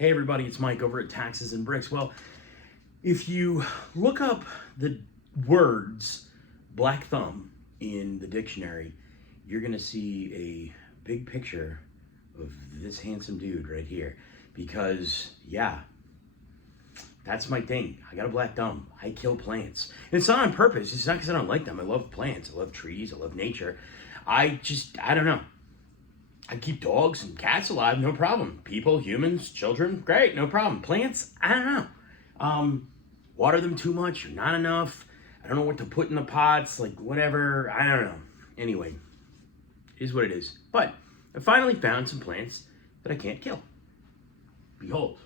Hey everybody, it's Mike over at Taxes and Bricks. Well, if you look up the words black thumb in the dictionary, you're gonna see a big picture of this handsome dude right here. Because yeah, that's my thing. I got a black thumb. I kill plants. And it's not on purpose. It's not because I don't like them. I love plants. I love trees. I love nature. I don't know. I keep dogs and cats alive, no problem. People, humans, children, great, no problem. Plants, I don't know. Water them too much or not enough. I don't know what to put in the pots, like whatever, I don't know. Anyway, it is what it is. But I finally found some plants that I can't kill. Behold,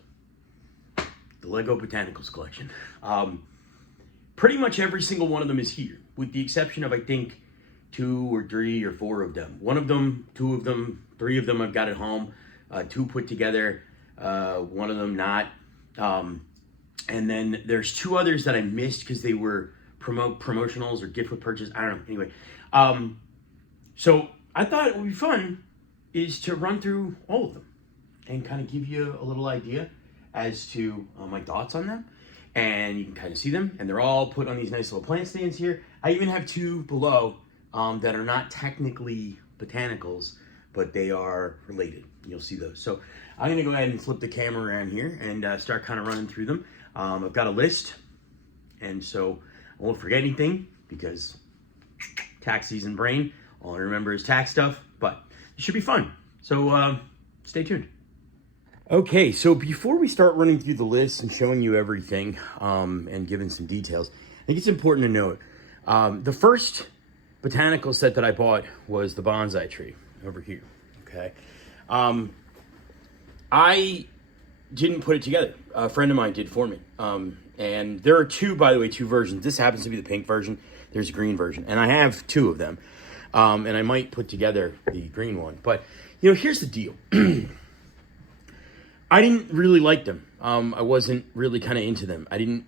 the Lego Botanicals collection. Pretty much every single one of them is here, with the exception of, I think, 2 or 3 or 4 of them. One of them, 2 of them, 3 of them I've got at home. 2 put together, one of them not. And then there's 2 others that I missed because they were promotionals or gift with purchase. I don't know. Anyway, so I thought it would be fun is to run through all of them and kind of give you a little idea as to my thoughts on them. And you can kind of see them, and they're all put on these nice little plant stands here. I even have 2 below that are not technically botanicals, but they are related. You'll see those. So I'm gonna go ahead and flip the camera around here and start kind of running through them. I've got a list, and so I won't forget anything because tax season brain, all I remember is tax stuff, but it should be fun. So stay tuned. Okay, so before we start running through the list and showing you everything and giving some details, I think it's important to note, the first botanical set that I bought was the bonsai tree over here, okay? I didn't put it together. A friend of mine did for me. And there are 2, by the way, 2 versions. This happens to be the pink version. There's a green version. And I have 2 of them. And I might put together the green one. But, you know, here's the deal. I didn't really like them. I wasn't really kind of into them. I don't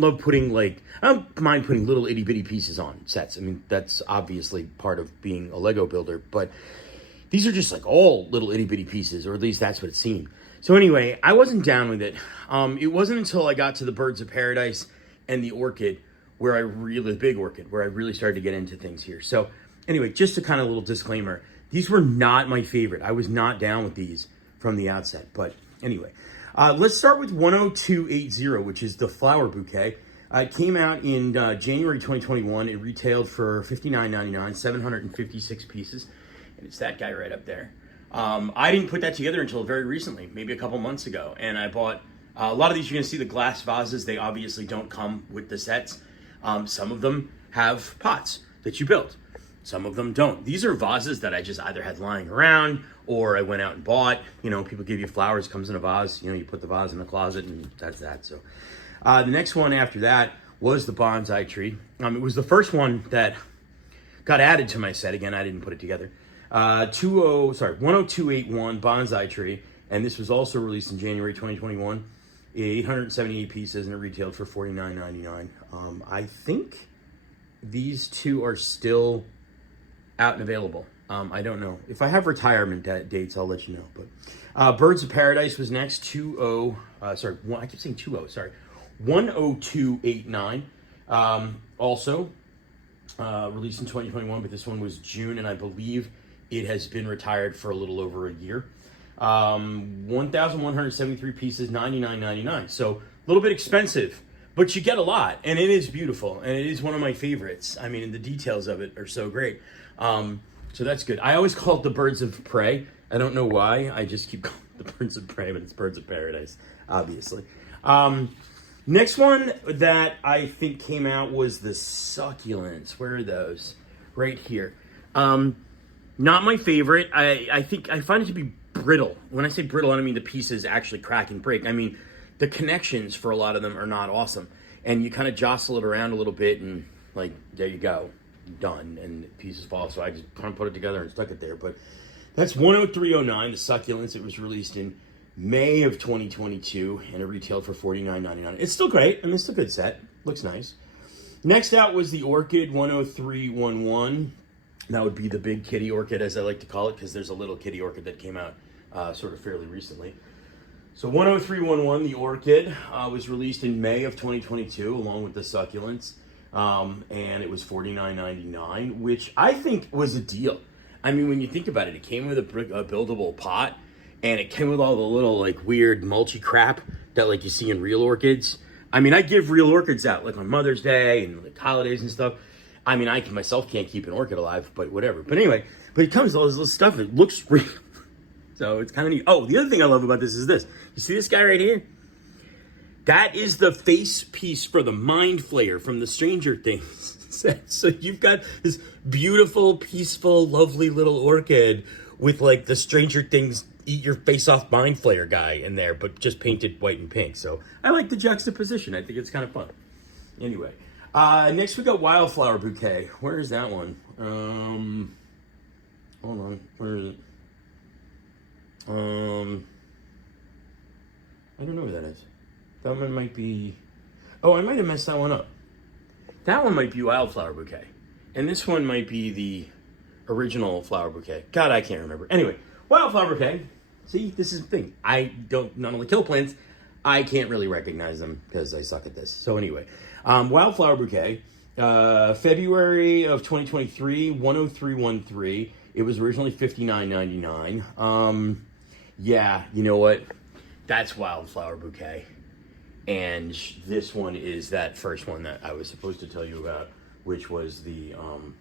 love putting I don't mind putting little itty bitty pieces on sets. I mean, that's obviously part of being a Lego builder, but these are just like all little itty bitty pieces, or at least that's what it seemed. So anyway, I wasn't down with it. It wasn't until I got to the Birds of Paradise and the orchid the big orchid, where I really started to get into things here. So anyway, just a kind of little disclaimer. These were not my favorite. I was not down with these from the outset, but anyway. Let's start with 10280, which is the flower bouquet. It came out in January 2021. It retailed for $59.99, 756 pieces. And it's that guy right up there. I didn't put that together until very recently, maybe a couple months ago. And I bought a lot of these. You're going to see the glass vases. They obviously don't come with the sets. Some of them have pots that you build. Some of them don't. These are vases that I just either had lying around or I went out and bought. You know, people give you flowers, comes in a vase. You know, you put the vase in the closet and that's that. So the next one after that was the bonsai tree. It was the first one that got added to my set. Again, I didn't put it together. 10281 bonsai tree. And this was also released in January 2021. 878 pieces and it retailed for $49.99. I think these 2 are still out and available. I don't know. If I have retirement dates, I'll let you know. But Birds of Paradise was next. 10289. Also released in 2021, but this one was June, and I believe it has been retired for a little over a year. 1,173 pieces, $99.99. So a little bit expensive, but you get a lot, and it is beautiful, and it is one of my favorites. I mean, the details of it are so great. So that's good. I always call it the Birds of Prey. I don't know why. I just keep calling it the Birds of Prey, but it's Birds of Paradise, obviously. Next one that I think came out was the succulents. Where are those? Right here. Not my favorite. I think I find it to be brittle. When I say brittle, I don't mean the pieces actually crack and break. I mean, the connections for a lot of them are not awesome. And you kind of jostle it around a little bit and like, there you go. Done, and pieces fall. So I just kind of put it together and stuck it there. But that's 10309, the succulents. It was released in May of 2022, and it retailed for $49.99. It's still great. I mean, it's still a good set. Looks nice. Next out was the orchid, 10311. That would be the big kitty orchid, as I like to call it, because there's a little kitty orchid that came out sort of fairly recently. So 10311, the orchid, was released in May of 2022, along with the succulents, and it was $49.99, which I think was a deal. I mean, when you think about it, it came with a buildable pot, and it came with all the little like weird mulchy crap that like you see in real orchids. I mean, I give real orchids out like on Mother's Day and like holidays and stuff. I mean, I myself can't keep an orchid alive, but whatever. But anyway, but it comes with all this little stuff. It looks real. So it's kind of neat. Oh, the other thing I love about this is this. You see this guy right here? That is the face piece for the Mind Flayer from the Stranger Things set. So you've got this beautiful, peaceful, lovely little orchid with like the Stranger Things eat your face off Mind Flayer guy in there, but just painted white and pink. So I like the juxtaposition. I think it's kind of fun. Anyway, next we got Wildflower Bouquet. Where is that one? Hold on. Where is it? I don't know where that is. That one might be... Oh, I might have messed that one up. That one might be Wildflower Bouquet. And this one might be the original Flower Bouquet. God, I can't remember. Anyway, Wildflower Bouquet. See, this is the thing. I don't not only kill plants, I can't really recognize them because I suck at this. So anyway, Wildflower Bouquet, February of 2023, 10313. It was originally $59.99. Yeah, you know what? That's Wildflower Bouquet. And this one is that first one that I was supposed to tell you about, which was the,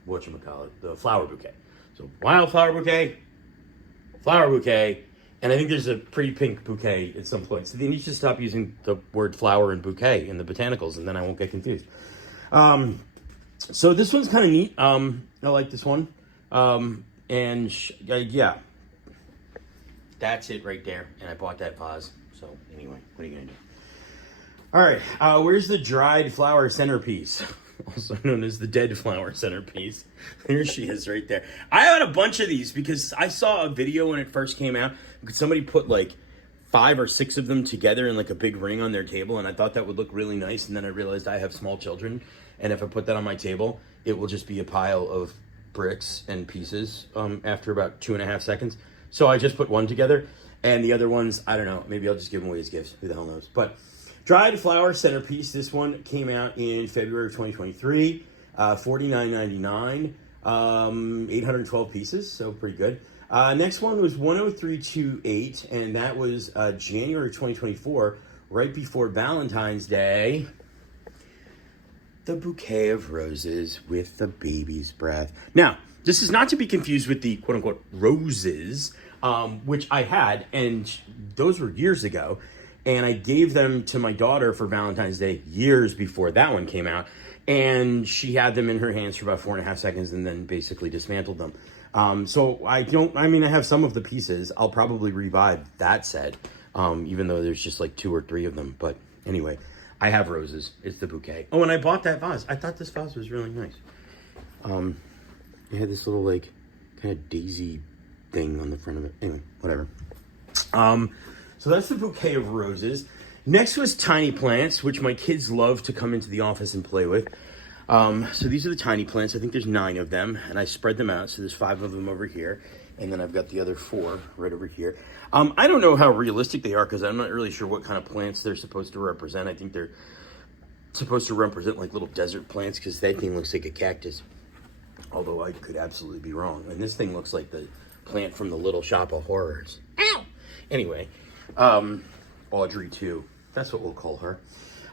whatchamacallit, the Flower Bouquet. So Wildflower Bouquet, Flower Bouquet, and I think there's a pretty pink bouquet at some point. So they need to stop using the word flower and bouquet in the botanicals, and then I won't get confused. So this one's kind of neat. I like this one. Yeah. That's it right there. And I bought that vase. So anyway, what are you going to do? All right. Where's the dried flower centerpiece? Also known as the dead flower centerpiece. There she is right there. I had a bunch of these because I saw a video when it first came out. Somebody put like 5 or 6 of them together in like a big ring on their table. And I thought that would look really nice. And then I realized I have small children. And if I put that on my table, it will just be a pile of bricks and pieces after about 2.5 seconds. So I just put one together, and the other ones, I don't know, maybe I'll just give them away as gifts. Who the hell knows? But dried flower centerpiece, this one came out in February of 2023, $49.99, 812 pieces, so pretty good. Next one was 10328, and that was January 2024, right before Valentine's Day. The bouquet of roses with the baby's breath. Now, this is not to be confused with the quote-unquote roses, which I had, and those were years ago, and I gave them to my daughter for Valentine's Day years before that one came out, and she had them in her hands for about 4.5 seconds and then basically dismantled them. So I have some of the pieces. I'll probably revive that set, even though there's just like 2 or 3 of them, but anyway, I have roses. It's the bouquet. Oh, and I bought that vase. I thought this vase was really nice. It had this little like kind of daisy thing on the front of it. Anyway, whatever. So that's the bouquet of roses. Next was tiny plants, which my kids love to come into the office and play with. So these are the tiny plants. I think there's 9 of them, and I spread them out. So there's 5 of them over here, and then I've got the other 4 right over here. I don't know how realistic they are because I'm not really sure what kind of plants they're supposed to represent. I think they're supposed to represent like little desert plants because that thing looks like a cactus. Although I could absolutely be wrong. And this thing looks like the plant from the Little Shop of Horrors. Ow! Anyway, Audrey 2. That's what we'll call her.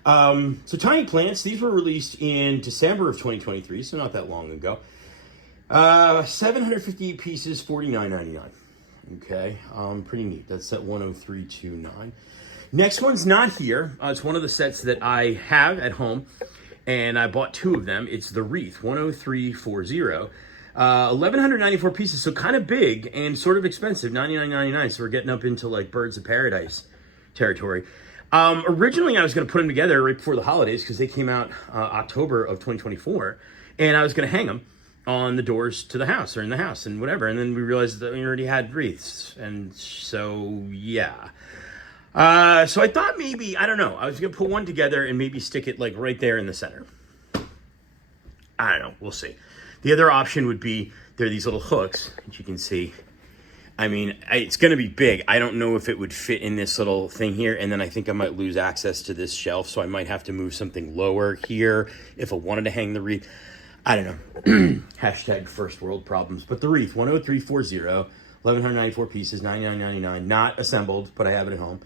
So tiny plants, these were released in December of 2023, so not that long ago. 758 pieces, $49.99. Okay, pretty neat. That's set 10329. Next one's not here. It's one of the sets that I have at home, and I bought 2 of them. It's the Wreath, 10340. 1,194 pieces, so kind of big and sort of expensive, $99.99. So we're getting up into like Birds of Paradise territory. Originally, I was going to put them together right before the holidays because they came out October of 2024, and I was going to hang them on the doors to the house or in the house and whatever. And then we realized that we already had wreaths, and so yeah. So I thought maybe, I don't know, I was going to put one together and maybe stick it like right there in the center. I don't know, we'll see. The other option would be, there are these little hooks that you can see. I mean, it's going to be big. I don't know if it would fit in this little thing here. And then I think I might lose access to this shelf. So I might have to move something lower here if I wanted to hang the wreath. I don't know. Hashtag first world problems. But the wreath, 10340, 1,194 pieces, $99.99. Not assembled, but I have it at home.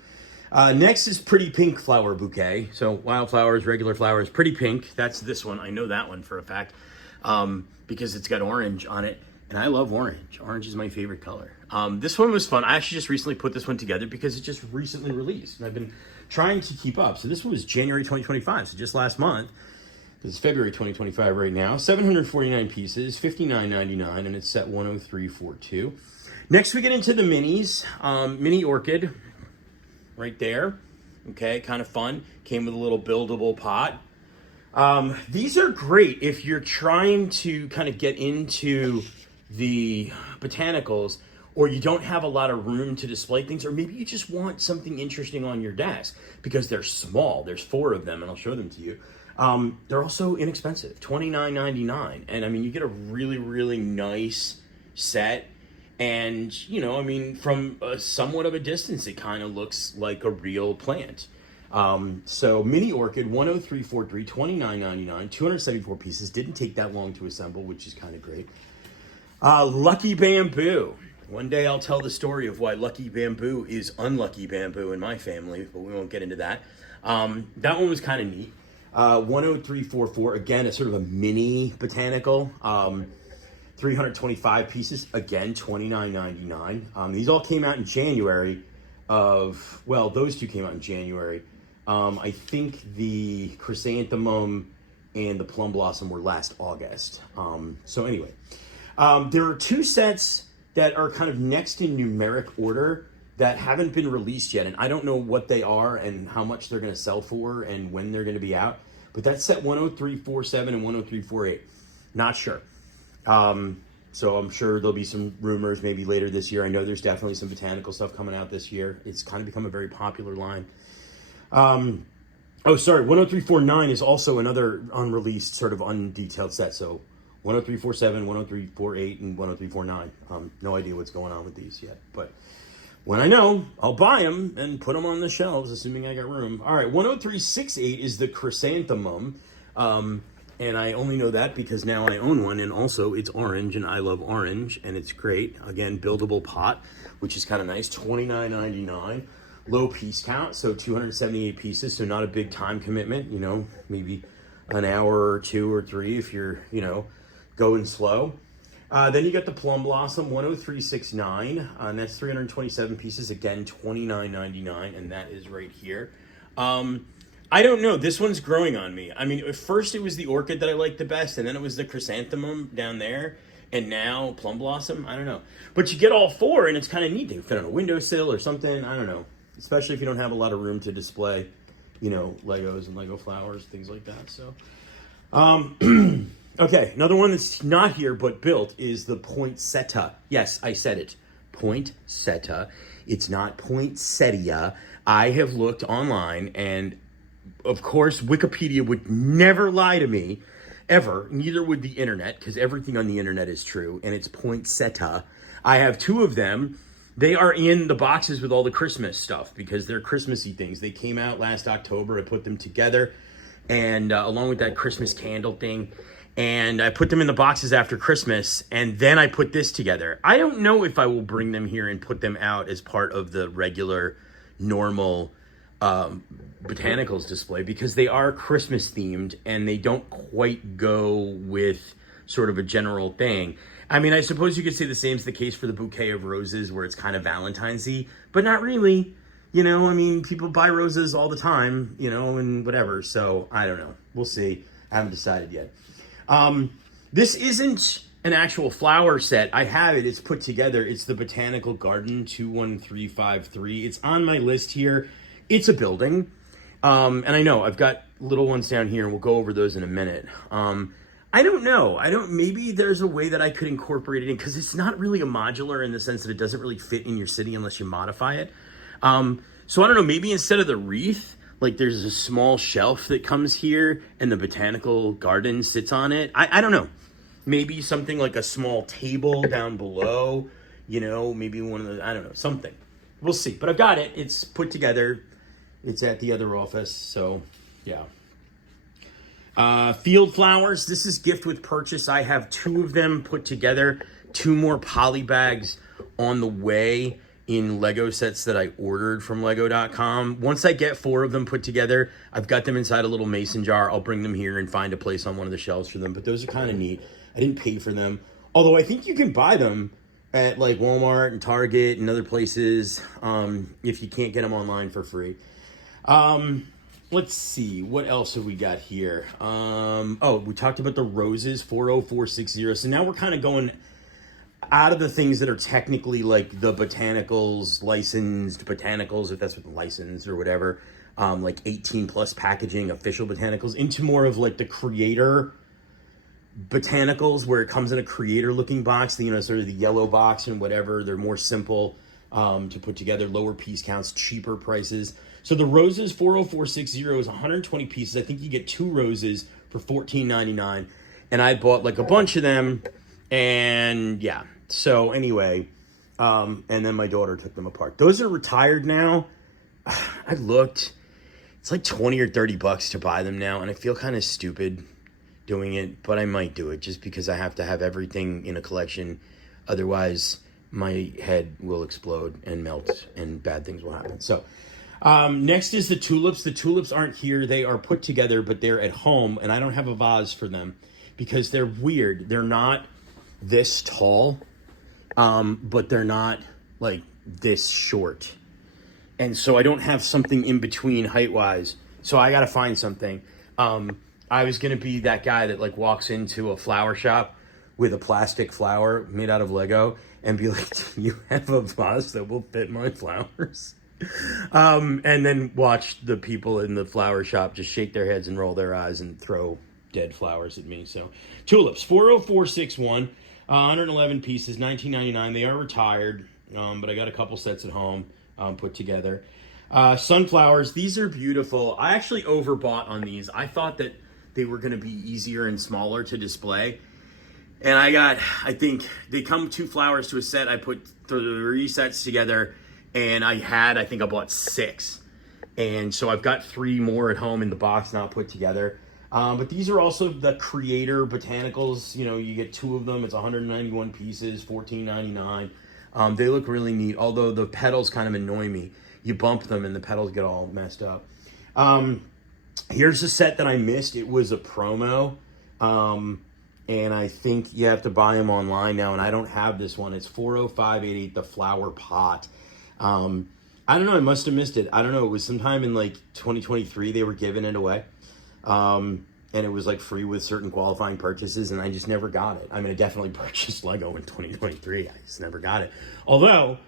Next is Pretty Pink Flower Bouquet. So wildflowers, regular flowers, Pretty Pink. That's this one. I know that one for a fact because it's got orange on it. And I love orange. Orange is my favorite color. This one was fun. I actually just recently put this one together because it just recently released. And I've been trying to keep up. So this one was January 2025, so just last month. It's February 2025 right now. 749 pieces, $59.99, and it's set 10342. Next we get into the minis. Mini orchid right there. Okay, kind of fun. Came with a little buildable pot. These are great if you're trying to kind of get into the botanicals, or you don't have a lot of room to display things, or maybe you just want something interesting on your desk because they're small. There's 4 of them, and I'll show them to you. They're also inexpensive, $29.99. And I mean, you get a really, really nice set. And, you know, I mean, from somewhat of a distance, it kind of looks like a real plant. So mini orchid, 10343, $29.99, 274 pieces. Didn't take that long to assemble, which is kind of great. Lucky bamboo. One day I'll tell the story of why lucky bamboo is unlucky bamboo in my family, but we won't get into that. That one was kind of neat. 10344, again, a sort of a mini botanical. 325 pieces, again, $29.99. These all came out in January of, well, those two came out in January. I think the chrysanthemum and the plum blossom were last August. So anyway, there are 2 sets that are kind of next in numeric order that haven't been released yet, and I don't know what they are and how much they're going to sell for and when they're going to be out. But that's set 10347 and 10348. Not sure. So I'm sure there'll be some rumors maybe later this year. I know there's definitely some botanical stuff coming out this year. It's kind of become a very popular line. 10349 is also another unreleased, sort of undetailed set. So 10347, 10348, and 10349. No idea what's going on with these yet, but when I know, I'll buy them and put them on the shelves, assuming I got room. All right, 10368 is the chrysanthemum. And I only know that because now I own one, and also it's orange, and I love orange, and it's great. Again, buildable pot, which is kind of nice, $29.99. Low piece count, so 278 pieces, so not a big time commitment, you know, maybe an hour or 2 or 3 if you're, you know, going slow. Then you got the plum blossom, 10369, and that's 327 pieces, again, $29.99, and that is right here. I don't know. This one's growing on me. I mean, at first it was the orchid that I liked the best, and then it was the chrysanthemum down there, and now plum blossom. I don't know. But you get all 4, and it's kind of neat. They fit on a windowsill or something. I don't know. Especially if you don't have a lot of room to display, you know, Legos and Lego flowers, things like that. So, okay. Another one that's not here but built is the poinsettia. Yes, I said it. Poinsettia. It's not poinsettia. I have looked online, and of course, Wikipedia would never lie to me, ever. Neither would the internet, because everything on the internet is true, and it's poinsettia. I have 2 of them. They are in the boxes with all the Christmas stuff, because they're Christmassy things. They came out last October. I put them together, and along with that Christmas candle thing, and I put them in the boxes after Christmas, and then I put this together. I don't know if I will bring them here and put them out as part of the regular, normal botanicals display, because they are Christmas themed and they don't quite go with sort of a general thing. I mean, I suppose you could say the same is the case for the bouquet of roses, where it's kind of Valentine's-y, but not really. You know, I mean, people buy roses all the time, you know, and whatever. So I don't know. We'll see. I haven't decided yet. This isn't an actual flower set. I have it. It's put together. It's the Botanical Garden 21353. It's on my list here. It's a building. And I know I've got little ones down here, and we'll go over those in a minute. I don't know. Maybe there's a way that I could incorporate it in, because it's not really a modular in the sense that it doesn't really fit in your city unless you modify it. So I don't know, maybe instead of the wreath, like there's a small shelf that comes here and the botanical garden sits on it. I don't know. Maybe something like a small table down below, you know, maybe one of the, I don't know, something. We'll see. But I've got it. It's put together. It's at the other office. So, yeah. Field flowers. This is gift with purchase. I have 2 of them put together. 2 more poly bags on the way in Lego sets that I ordered from Lego.com. Once I get 4 of them put together, I've got them inside a little mason jar. I'll bring them here and find a place on one of the shelves for them. But those are kind of neat. I didn't pay for them. Although I think you can buy them at like Walmart and Target and other places if you can't get them online for free. Let's see. What else have we got here? Oh, we talked about the roses, 40460. So now we're kind of going out of the things that are technically like the Botanicals, licensed Botanicals, if that's what the license or whatever, like 18 plus packaging, official Botanicals, into more of like the creator Botanicals, where it comes in a creator looking box, you know, sort of the yellow box and whatever. They're more simple to put together, lower piece counts, cheaper prices. So the roses 40460 is 120 pieces. I think you get 2 roses for $14.99. And I bought like a bunch of them. And yeah, so anyway, and then my daughter took them apart. Those are retired now. I looked, it's like 20 or 30 bucks to buy them now. And I feel kind of stupid doing it, but I might do it just because I have to have everything in a collection. Otherwise, my head will explode and melt and bad things will happen. So next is the tulips. The tulips aren't here. They are put together, but they're at home, and I don't have a vase for them because they're weird. They're not this tall, but they're not like this short. And so I don't have something in between height-wise. So I got to find something. I was going to be that guy that like walks into a flower shop with a plastic flower made out of Lego and be like, do you have a vase that will fit my flowers? And then watch the people in the flower shop just shake their heads and roll their eyes and throw dead flowers at me. So tulips, 40461, 111 pieces, $19.99. They are retired, but I got a couple sets at home put together. Sunflowers, these are beautiful. I actually overbought on these. I thought that they were going to be easier and smaller to display. And I think they come 2 flowers to a set. I put 3 sets together, and I think I bought 6. And so I've got 3 more at home in the box now put together. But these are also the creator Botanicals. You know, you get 2 of them. It's 191 pieces, $14.99. They look really neat, although the petals kind of annoy me. You bump them and the petals get all messed up. Here's a set that I missed. It was a promo. And I think you have to buy them online now, and I don't have this one. It's 40588, the flower pot. I don't know. I must have missed it. I don't know. It was sometime in like 2023 they were giving it away. And it was like free with certain qualifying purchases, and I just never got it. I mean, I definitely purchased Lego in 2023. I just never got it. Although,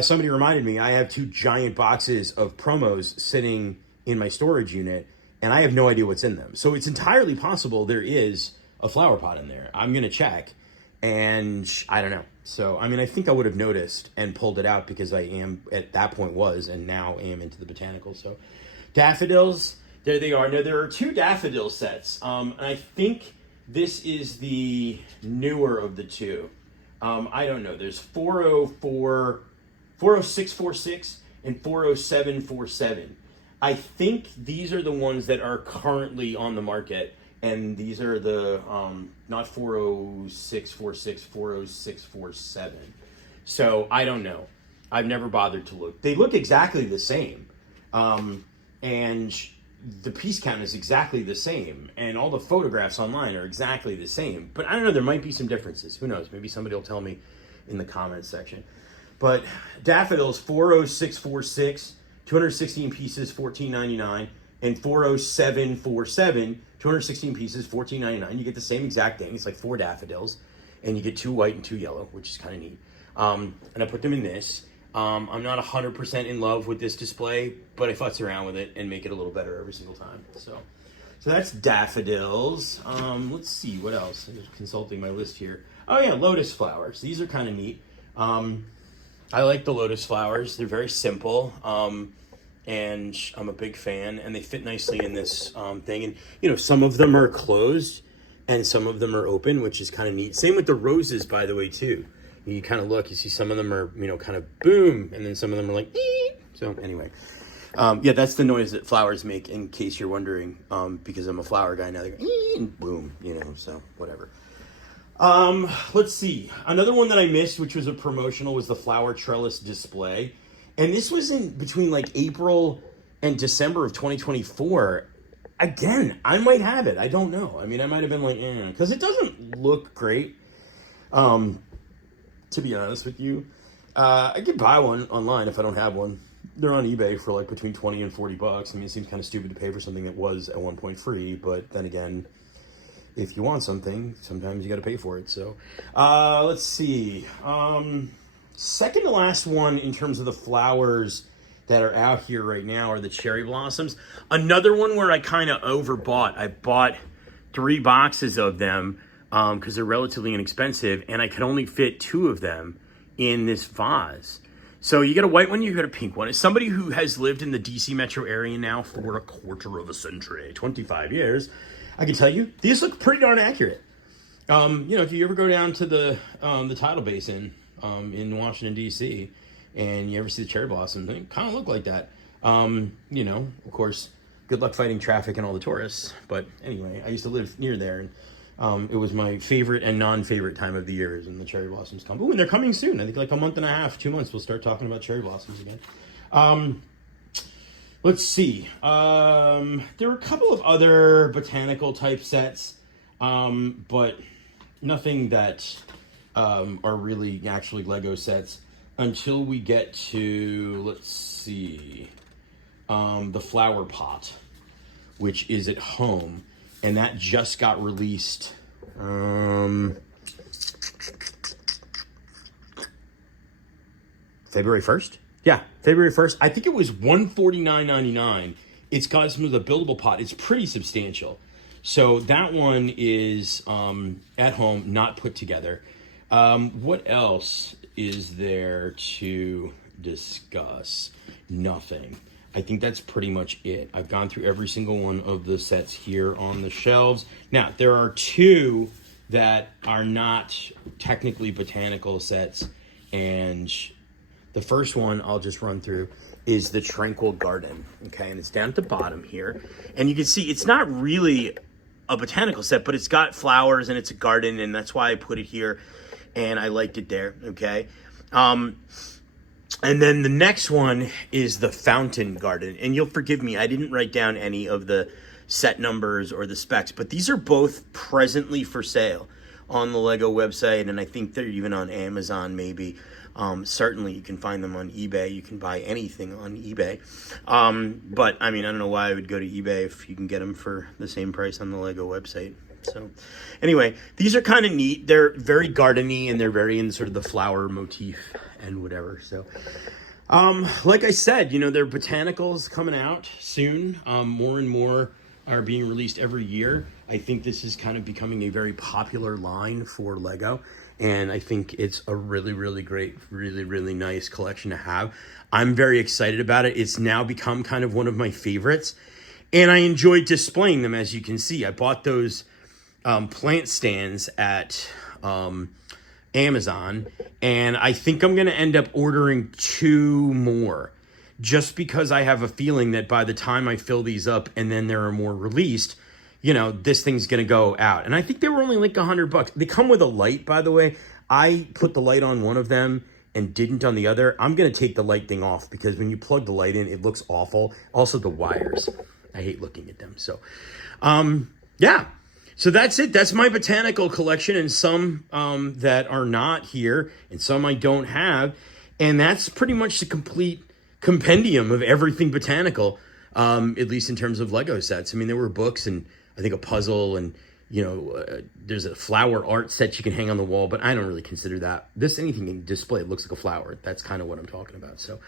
somebody reminded me, I have 2 giant boxes of promos sitting in my storage unit, and I have no idea what's in them. So it's entirely possible there is a flower pot in there. I'm going to check, and I don't know. So, I mean, I think I would have noticed and pulled it out because I am, at that point and now am into the botanicals. So, daffodils, there they are. Now, there are 2 daffodil sets, and I think this is the newer of the 2. I don't know. There's 40646 and 40747. I think these are the ones that are currently on the market, and these are the not 40646, 40647. So I don't know. I've never bothered to look. They look exactly the same, and the piece count is exactly the same, and all the photographs online are exactly the same. But I don't know. There might be some differences. Who knows? Maybe somebody will tell me in the comments section. But daffodils 40646. 216 pieces, $14.99, and 40747, 216 pieces, $14.99. You get the same exact thing. It's like 4 daffodils, and you get 2 white and 2 yellow, which is kind of neat. And I put them in this. I'm not 100% in love with this display, but I futz around with it and make it a little better every single time. So that's daffodils. Let's see, what else? I'm just consulting my list here. Oh yeah, lotus flowers. These are kind of neat. I like the lotus flowers. They're very simple, and I'm a big fan, and they fit nicely in this thing. And, you know, some of them are closed, and some of them are open, which is kind of neat. Same with the roses, by the way, too. You kind of look, you see some of them are, kind of boom, and then some of them are like, ee. So anyway, yeah, that's the noise that flowers make, in case you're wondering, because I'm a flower guy now. They go, ee, and boom, so whatever. Let's see. Another one that I missed, which was a promotional, was the flower trellis display. And this was in between like April and December of 2024. Again, I might have it. I don't know. I mean, I might have been like, because it doesn't look great. To be honest with you, I could buy one online if I don't have one. They're on eBay for like between 20 and 40 bucks. I mean, it seems kind of stupid to pay for something that was at one point free, but then again, if you want something, sometimes you got to pay for it. So, let's see. Second to last one in terms of the flowers that are out here right now are the cherry blossoms. Another one where I kind of overbought. I bought 3 boxes of them because they're relatively inexpensive, and I could only fit 2 of them in this vase. So you get a white one, you get a pink one. As somebody who has lived in the DC metro area now for a quarter of a century, 25 years, I can tell you, these look pretty darn accurate. If you ever go down to the tidal basin in Washington, D.C., and you ever see the cherry blossoms, they kind of look like that. Of course, good luck fighting traffic and all the tourists. But anyway, I used to live near there, and it was my favorite and non-favorite time of the year is when the cherry blossoms come. Ooh, and they're coming soon. I think like a month and a half, 2 months, we'll start talking about cherry blossoms again. Let's see. There were a couple of other botanical type sets, but nothing that are really actually Lego sets until we get to, let's see, the flower pot, which is at home, and that just got released February 1st? Yeah, February 1st. I think it was $149.99. It's got some of the buildable pot. It's pretty substantial. So that one is at home, not put together. What else is there to discuss? Nothing. I think that's pretty much it. I've gone through every single one of the sets here on the shelves. Now, there are 2 that are not technically botanical sets, and the first one I'll just run through is the Tranquil Garden, okay? And it's down at the bottom here. And you can see it's not really a botanical set, but it's got flowers and it's a garden, and that's why I put it here, and I liked it there, okay? And then the next one is the Fountain Garden. And you'll forgive me, I didn't write down any of the set numbers or the specs, but these are both presently for sale on the Lego website, and I think they're even on Amazon maybe. Certainly you can find them on eBay. You can buy anything on eBay. But I mean, I don't know why I would go to eBay if you can get them for the same price on the Lego website. So anyway, these are kind of neat. They're very gardeny, and they're very in sort of the flower motif and whatever. So, like I said, there are botanicals coming out soon. More and more are being released every year. I think this is kind of becoming a very popular line for Lego. And I think it's a really, really great, really, really nice collection to have. I'm very excited about it. It's now become kind of one of my favorites. And I enjoy displaying them, as you can see. I bought those plant stands at Amazon. And I think I'm going to end up ordering 2 more. Just because I have a feeling that by the time I fill these up and then there are more released, this thing's going to go out. And I think they were only like $100. They come with a light, by the way. I put the light on one of them and didn't on the other. I'm going to take the light thing off because when you plug the light in, it looks awful. Also, the wires. I hate looking at them. So, yeah. So that's it. That's my botanical collection, and some that are not here and some I don't have. And that's pretty much the complete compendium of everything botanical, at least in terms of Lego sets. I mean, there were books and I think a puzzle, and there's a flower art set you can hang on the wall, but I don't really consider that. Anything in display looks like a flower. That's kind of what I'm talking about. So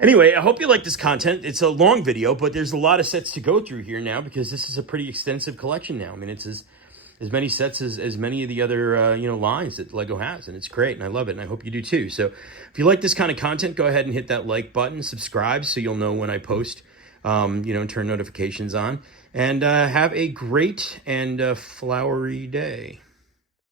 anyway, I hope you like this content. It's a long video, but there's a lot of sets to go through here now because this is a pretty extensive collection now. I mean, it's as many sets as many of the other lines that Lego has, and it's great, and I love it, and I hope you do too. So if you like this kind of content, go ahead and hit that like button, subscribe so you'll know when I post, and turn notifications on. And have a great and flowery day.